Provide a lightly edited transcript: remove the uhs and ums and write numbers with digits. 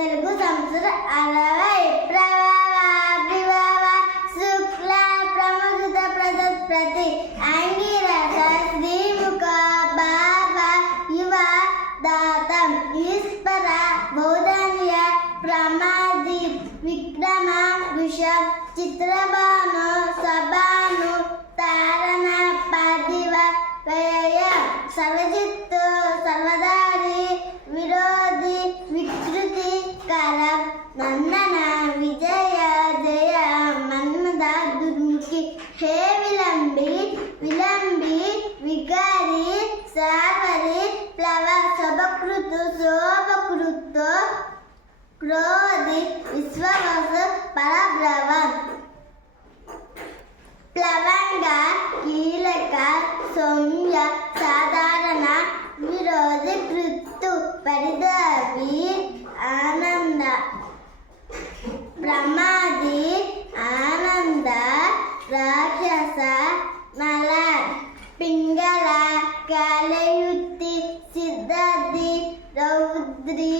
తెలుగు సంవత్సర 60 ప్రభావ శుక్ల ప్రమోదిత ప్రతి అంగిరస శ్రీముఖ భావ యువ దాతం ఈశ్వర బౌద్ధన్య ప్రమాది విక్రమ విష చిత్రబాను సభాను తారణ పదివ వ్యయ సర్వజిత్తు సర్వదారి విరోధి వికృతి కర నందన విజయ జయ మన్మద దుర్ముఖి హే విలంబి వికారి సావరి ప్లవ శోభకృత్ క్రోధి విశ్వవస పరబ్రవం ప్లవంగ కీలక సౌమ్య సాధారణ విరోధి కృత్తు పరిధవి ఆనంద ప్రమాది ఆనంద రాక్షస నల పింగళ కాలయుక్తి సిద్ధార్థి రౌద్రి